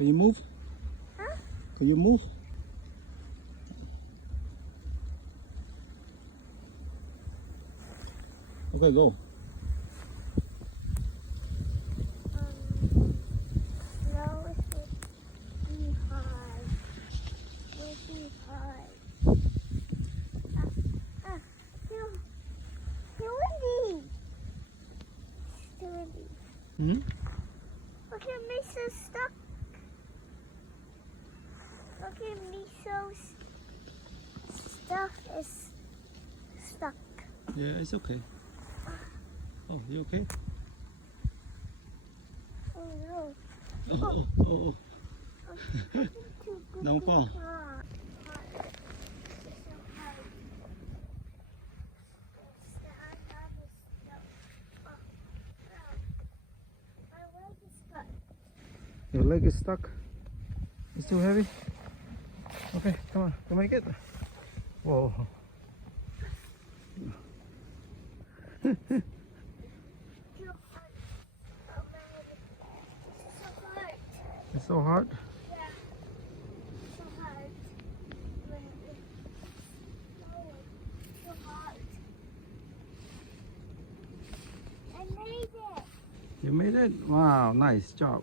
Can you move? Huh? Can you move? Okay, go. Slow is be hard. Would be hard. Too windy. It's too windy. Hmm? Look at me so stuck. Look at me so stuck is stuck. Yeah, it's okay. Oh, you okay? Oh no. Oh, oh, oh, oh. Don't fall. Your leg is stuck. It's too heavy. Okay, come on, go make it. Whoa. It's so hard. Yeah, so hard. So hard. I made it. You made it? Wow, nice job.